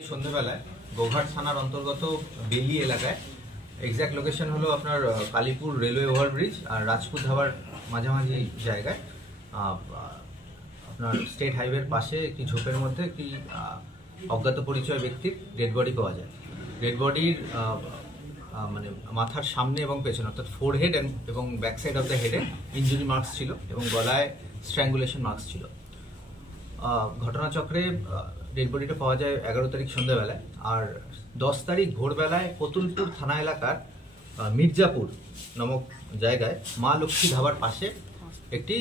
সন্ধ্যাবেলায় গোঘাট থানার অন্তর্গত বেলি এলাকায় এক্স্যাক্ট লোকেশন হলো আপনার কালীপুর রেলওয়ে ওভারব্রিজ আর রাজপুত ধাবার মাঝামাঝি জায়গায় আপনার স্টেট হাইওয়ের পাশে একটি ঝোপের মধ্যে একটি অজ্ঞাত পরিচয় ব্যক্তির ডেড বডি পাওয়া যায়। ডেড বডির মানে মাথার সামনে এবং পেছনে অর্থাৎ ফোরহেড এবং ব্যাক সাইড অফ দ্য হেডে ইঞ্জুরি মার্কস ছিল এবং গলায় স্ট্র্যাঙ্গুলেশন মার্কস ছিল। ঘটনাচক্রে ডেড বডিটা পাওয়া যায় 11 তারিখ সন্ধ্যাবেলায়, আর 10 তারিখ ভোরবেলায় কতুলপুর থানা এলাকার মির্জাপুর নামক জায়গায় মা লক্ষ্মী ধাবার পাশে একটি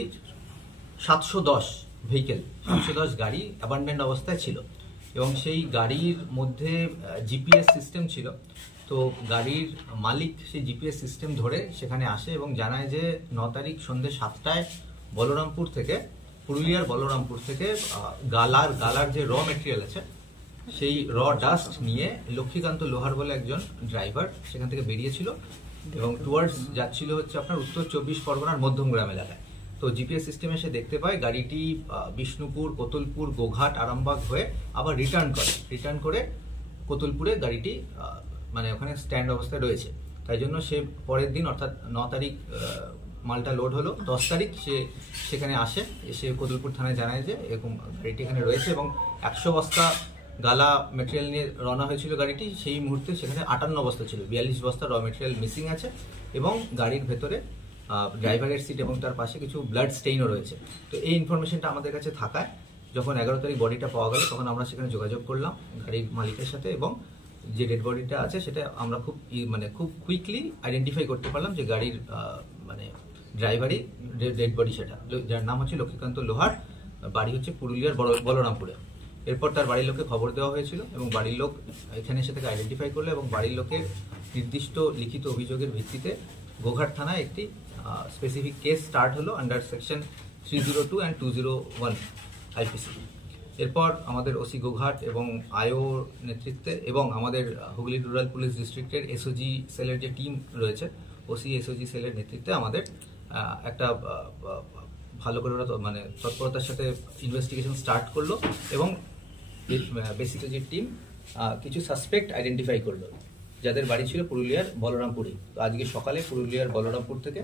710 ভেহিকেল 710 গাড়ি অ্যাবান্ডেন্ড অবস্থায় ছিল এবং সেই গাড়ির মধ্যে জিপিএস সিস্টেম ছিল। তো গাড়ির মালিক সেই জিপিএস সিস্টেম ধরে সেখানে আসে এবং জানায় যে 9 তারিখ সন্ধ্যে 7টায় পুরুলিয়ার বলরামপুর থেকে গালার যে র মেটেরিয়াল আছে সেই র ডাস্ট নিয়ে লক্ষ্মীকান্ত লোহার বলে একজন ড্রাইভার সেখান থেকে বেরিয়েছিল এবং টুয়ার্ডস যাচ্ছিল হচ্ছে আপনার উত্তর 24 পরগনার মধ্যমগ্রাম এলাকায়। তো জিপিএস সিস্টেমে সে দেখতে পায় গাড়িটি বিষ্ণুপুর, কতুলপুর, গোঘাট, আরামবাগ হয়ে আবার রিটার্ন করে কতুলপুরে গাড়িটি মানে ওখানে স্ট্যান্ড অবস্থায় রয়েছে। তাই জন্য সে পরের দিন অর্থাৎ 9 তারিখ মালটা লোড হলো, 10 তারিখ সে সেখানে এসে কতুলপুর থানায় জানায় যে এরকম গাড়িটি এখানে রয়েছে এবং 100 বস্তা গালা মেটেরিয়াল নিয়ে রওনা হয়েছিল গাড়িটি। সেই মুহূর্তে সেখানে 58 বস্তা ছিল, 42 বস্তা র মেটেরিয়াল মিসিং আছে এবং গাড়ির ভেতরে ড্রাইভারের সিট এবং তার পাশে কিছু ব্লাড স্টেইনও রয়েছে। তো এই ইনফরমেশনটা আমাদের কাছে থাকায় যখন 11 তারিখ বডিটা পাওয়া গেল তখন আমরা সেখানে যোগাযোগ করলাম গাড়ির মালিকের সাথে এবং যে ডেড বডিটা আছে সেটা আমরা খুব কুইকলি আইডেন্টিফাই করতে পারলাম যে গাড়ির মানে ড্রাইভারই ডেড বডি, সেটা যার নাম হচ্ছে লক্ষ্মীকান্ত লোহার, বাড়ি হচ্ছে পুরুলিয়ার বলরামপুরে। এরপর তার বাড়ির লোককে খবর দেওয়া হয়েছিল এবং বাড়ির লোক এখানে এসে তাকে আইডেন্টিফাই করলো এবং বাড়ির লোকের নির্দিষ্ট লিখিত অভিযোগের ভিত্তিতে গোঘাট থানায় একটি স্পেসিফিক কেস স্টার্ট হলো আন্ডার সেকশন 302 and 201 আইপিসি। এরপর আমাদের ওসি গোঘাট এবং আইও নেতৃত্বে এবং আমাদের হুগলি রুরাল পুলিশ ডিস্ট্রিক্টের এসওজি সেলের যে টিম রয়েছে ওসি এসওজি সেলের নেতৃত্বে আমাদের একটা ভালো করে মানে তৎপরতার সাথে ইনভেস্টিগেশন স্টার্ট করলো এবং বেসিক যে টিম কিছু সাসপেক্ট আইডেন্টিফাই করলো যাদের বাড়ি ছিল পুরুলিয়ার বলরামপুরে। তো আজকে সকালে পুরুলিয়ার বলরামপুর থেকে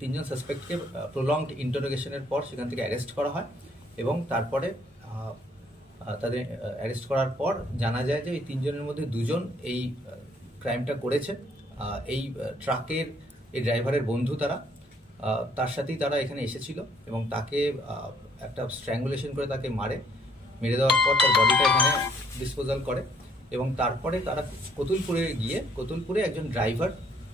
তিনজন সাসপেক্টকে প্রলংড ইন্টারোগেশনের পর সেখান থেকে অ্যারেস্ট করা হয় এবং তারপরে তাদের অ্যারেস্ট করার পর জানা যায় যে এই তিনজনের মধ্যে দুজন এই ক্রাইমটা করেছে। এই ট্রাকের এই ড্রাইভারের বন্ধু তার সাথেই তারা এখানে এসেছিল এবং তাকে একটা স্ট্র্যাঙ্গুলেশন করে তাকে মেরে দেওয়ার পর তার বডিটা এখানে ডিসপোজাল করে এবং তারপরে তারা কতুলপুরে একজন ড্রাইভার,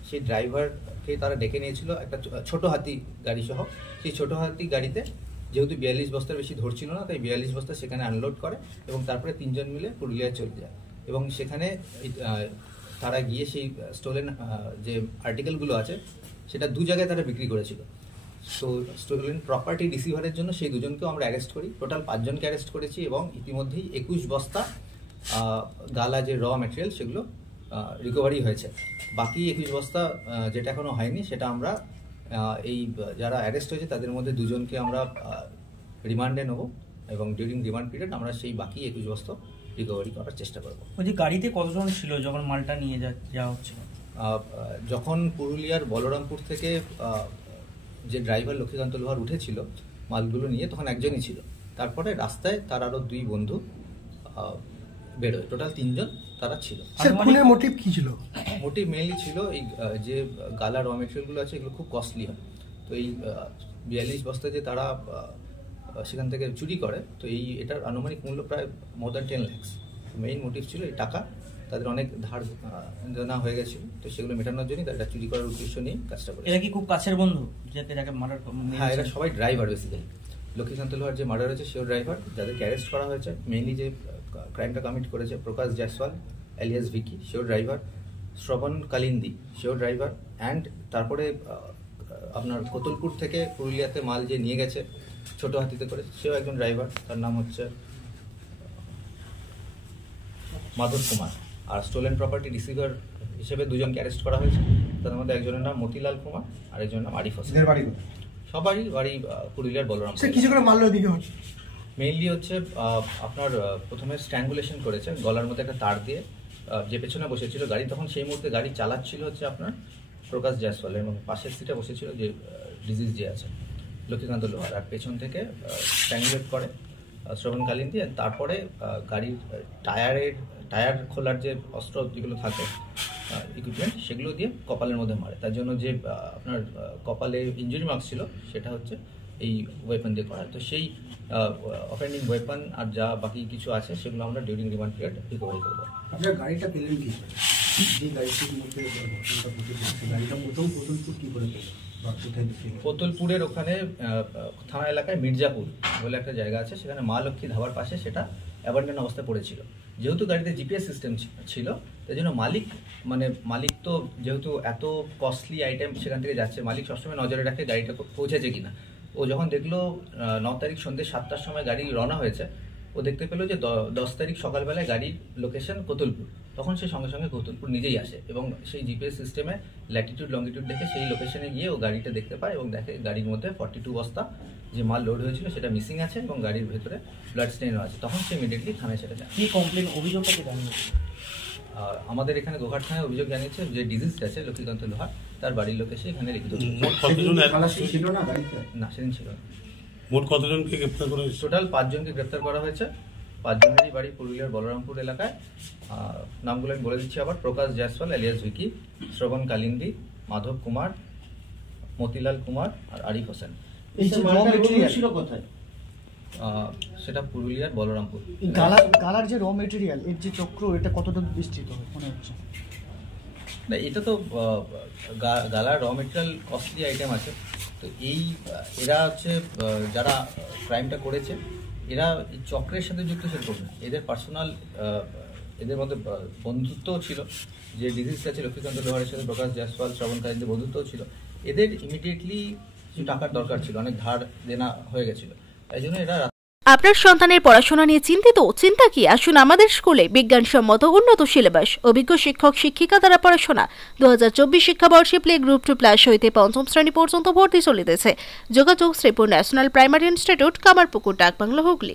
সেই ড্রাইভারকে তারা ডেকে নিয়েছিল একটা ছোট হাতি গাড়ি সহ। সেই ছোট হাতি গাড়িতে যেহেতু 42 বস্তার বেশি ধরছিল না তাই 42 বস্তা সেখানে আনলোড করে এবং তারপরে তিনজন মিলে পুরুলিয়ায় চলে যায় এবং সেখানে তারা গিয়ে সেই স্টোলেন যে আর্টিকেলগুলো আছে সেটা দু জায়গায় তারা বিক্রি করেছিল। তো স্টোলেন প্রপার্টি রিসিভারের জন্য সেই দুজনকেও আমরা অ্যারেস্ট করি, টোটাল 5 জনকে অ্যারেস্ট করেছি এবং ইতিমধ্যেই 21 বস্তা গালা যে র ম্যাটেরিয়াল সেগুলো রিকভারি হয়েছে। বাকি 21 বস্তা যেটা এখনো হয়নি সেটা আমরা এই যারা অ্যারেস্ট হয়েছে তাদের মধ্যে দুজনকে আমরা রিমান্ডে নেব এবং ডিউরিং রিমান্ড পিরিয়ড আমরা সেই বাকি 21 বস্তা রিকভারি করার চেষ্টা করবো। ওই যে গাড়িতে কতজন ছিল যখন মালটা নিয়ে যাওয়া হচ্ছিল? যখন পুরুলিয়ার বলরামপুর থেকে যে ড্রাইভার লক্ষ্মীকান্ত লোহার উঠেছিল মালগুলো নিয়ে তখন একজনই ছিল, তারপরে রাস্তায় তার আরো 2 বন্ধু বেরোয়, টোটাল 3 জন তারা ছিল। মোটিভ কি ছিল? মোটিভ মেইনলি ছিল এই যে গালা র মেটেরিয়ালগুলো আছে এগুলো খুব কস্টলি হয়। তো এই 42 বস্তা যে তারা সেখান থেকে চুরি করে, তো এটার আনুমানিক মূল্য প্রায় more than 10 lakhs। Main motive ছিল এই টাকা, তাদের অনেক ধার দেনা হয়ে গেছিল, তো সেগুলো মেটানোর জন্যই তারা চুরি করার উদ্দেশ্য নিয়ে কাজটা করে। এরা কি খুব কাছের বন্ধু যাকে মার্ডার? হ্যাঁ, এরা সবাই ড্রাইভার বেসিক্যালি। লক্ষ্মীকান্ত লোহার যে মার্ডার হয়েছে সেও ড্রাইভার, যাদেরকে অ্যারেস্ট করা হয়েছে মেইনলি যে ক্রাইমটা কমিট করেছে প্রকাশ জয়সওয়াল এলিয়াস ভিকি, সেও ড্রাইভার। শ্রবণ কালিন্দি সেও ড্রাইভার। অ্যান্ড তারপরে আপনার কতুলপুর থেকে পুরুলিয়াতে মাল যে নিয়ে গেছে ছোট হাতিতে করে সেও একজন ড্রাইভার, তার নাম হচ্ছে মাধব কুমার। আর স্টোলেন প্রপার্টি রিসিভার হিসেবে 2 জনকে অ্যারেস্ট করা হয়েছে, তাদের মধ্যে একজনের নাম মতিলাল কুমার আর একজনের নাম আরিফ হোসেন। সবারই বাড়ি পুরুলিয়ার বলরামপুর। কিছু করে মারলো দিকে মেইনলি হচ্ছে আপনার প্রথমে স্ট্র্যাঙ্গুলেশন করেছে গলার মধ্যে একটা তার দিয়ে। যে পেছনে বসেছিল গাড়ি, তখন সেই মুহূর্তে গাড়ি চালাচ্ছিল হচ্ছে আপনার প্রকাশ জয়সওয়াল, এবং পাশের সিটে বসেছিল যে ডিজিজ যে আছে লক্ষ্মীকান্ত লোহার, আর পেছন থেকে স্ট্র্যাঙ্গুলেট করে শ্রবণ কালিন্দী। তারপরে গাড়ির টায়ার খোলার যে অস্ত্র যেগুলো থাকে ইকুইপমেন্ট, সেগুলো দিয়ে কপালের মধ্যে মারে। তার জন্য যে আপনার কপালে ইনজুরি মার্কস ছিল সেটা হচ্ছে এই ওয়েপন দিয়ে করা। তো সেই অফেন্ডিং ওয়েপন আর যা বাকি কিছু আছে সেগুলো আমরা ডিউরিং রিমান্ড পিরিয়ড রিকভারি করবো। আপনার গাড়িটা পেলেন কি করে? যে গাড়িটির মধ্যে ঘটনাটা ঘটেছে গাড়িটা প্রথম কোতলপুর কি করে পেলেন বা কোথায় পেলেন? কোতলপুরের ওখানে থানা এলাকায় মির্জাপুর বলে একটা জায়গা আছে, সেখানে মা লক্ষ্মী ধাবার পাশে সেটা অ্যাবান্ডন অবস্থায় পড়েছিল। যেহেতু গাড়িতে জিপিএস সিস্টেম ছিল, তাই জন্য মালিক তো যেহেতু এত কস্টলি আইটেম সেখান থেকে যাচ্ছে, মালিক সবসময় নজরে রাখে গাড়িটা পৌঁছেছে কিনা। ও যখন দেখলো 9 তারিখ সন্ধ্যে 7টার সময় গাড়ি রওনা হয়েছে, ও দেখতে পেলো যে 10 তারিখ সকালবেলায় গাড়ির লোকেশন কোতলপুর। তখন সে সঙ্গে সঙ্গে কোতলপুর নিজেই আসে এবং সেই জিপিএস সিস্টেমে ল্যাটিটিউড লঙ্গিটিউড দেখে সেই লোকেশনে গিয়ে ও গাড়িটা দেখতে পায় এবং দেখে গাড়ির মধ্যে 42 বস্তা যে মাল লোড হয়েছিল সেটা মিসিং আছে এবং গাড়ির ভেতরে ব্লাড স্টেইনও আছে। তখন সে ইমিডিয়েটলি থানায় সেটা যায়। কি কমপ্লেন অভিযোগটা কি জানিয়েছে? আমাদের এখানে গোঘাট থানায় অভিযোগ জানিয়েছে যে ডিজিজ আছে লক্ষ্মীকান্ত লোহার, তার বাড়ির লোক এসে এখানে লিখিত ছিল না গাড়িতে? না, সেদিন ছিল না। মোট কতজনকে গ্রেপ্তার করা হয়েছে? টোটাল 5 জনকে গ্রেপ্তার করা হয়েছে। 5 জনেরই বাড়ি পুরুলিয়ার বলরামপুর এলাকায়। নামগুলো আমি বলে দিচ্ছি আবার: প্রকাশ জয়সওয়াল এলিয়াস ভিকি, শ্রবণ কালিন্দী, মাধব কুমার, মতিলাল কুমার আর আরিফ হোসেন। এই যে র মেটেরিয়াল ছিল কোথায়? সেটা পুরুলিয়ার বলরামপুর। গালার যে র মেটেরিয়াল এর যে চক্র, এটা কতটা বিস্তৃত মনে হচ্ছে? না, এটা তো গালার র মেটেরিয়াল কস্টলি আইটেম আছে। তো এরা হচ্ছে যারা ক্রাইমটা করেছে, এরা এই চক্রের সাথে যুক্ত সেরকম না। এদের পার্সোনাল এদের মধ্যে বন্ধুত্বও ছিল। যে ডিজিজটা আছে লক্ষ্মীকান্ত লোহারের সাথে প্রকাশ জয়সওয়াল, শ্রবণ কালিন্দীর বন্ধুত্বও ছিল। এদের ইমিডিয়েটলি কিছু টাকার দরকার ছিল, অনেক ধার দেনা হয়ে গেছিল, তাই জন্য এরা। আপনার সন্তানের পড়াশোনা নিয়ে চিন্তিত? চিন্তা কি, আসুন আমাদের স্কুলে। বিজ্ঞানসম্মত উন্নত সিলেবাস, অভিজ্ঞ শিক্ষক শিক্ষিকা দ্বারা পড়াশোনা। 2024 শিক্ষাবর্ষে প্লে গ্রুপ 2+ হইতে 5ম শ্রেণী পর্যন্ত ভর্তি চলিতেছে। যোগাযোগ Sripur national primary institute, Kamarpukur, Dakbungalow, Hooghly.